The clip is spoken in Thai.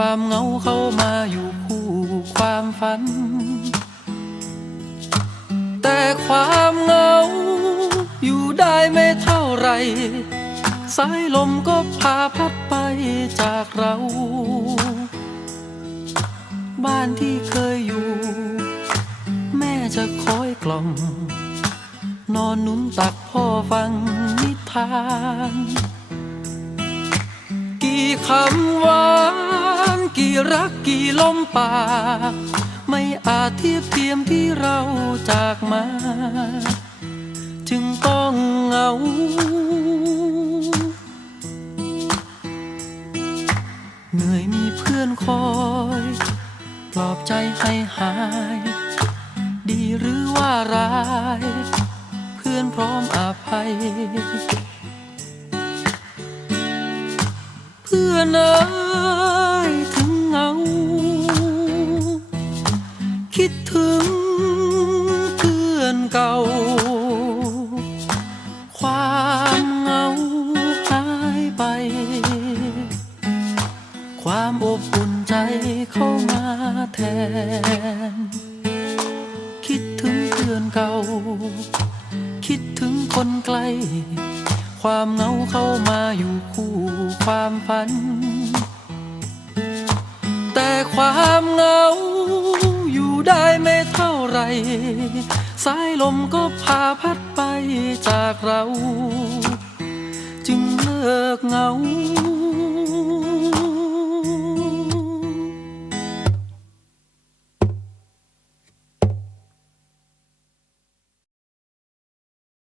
ความเหงาเข้ามาอยู่คู่ความฝัน แต่ความเหงา อยู่ได้ไม่เท่าไร สายลมก็พาพัดไปจากเรา บ้านที่เคยอยู่ แม่จะคอยกล่อม นอนนุ่นตักพ่อฟังนิทาน กี่คำหวา กี่รักกี่ลมปาก ไม่อาจเทียบเทียมที่เราจากมา จึงต้องเหงาเหนื่อยมีเพื่อนคอยปลอบใจให้หาย ดีหรือว่าร้าย เพื่อนพร้อมอภัย เพื่อนเอ้ย แทน คิดถึงเพื่อนเก่า คิดถึงคนไกล ความเหงาเข้ามาอยู่คู่ความฝัน แต่ความเหงาอยู่ได้ไม่เท่าไร สายลมก็พาพัดไปจากเรา จึงเลิกเหงา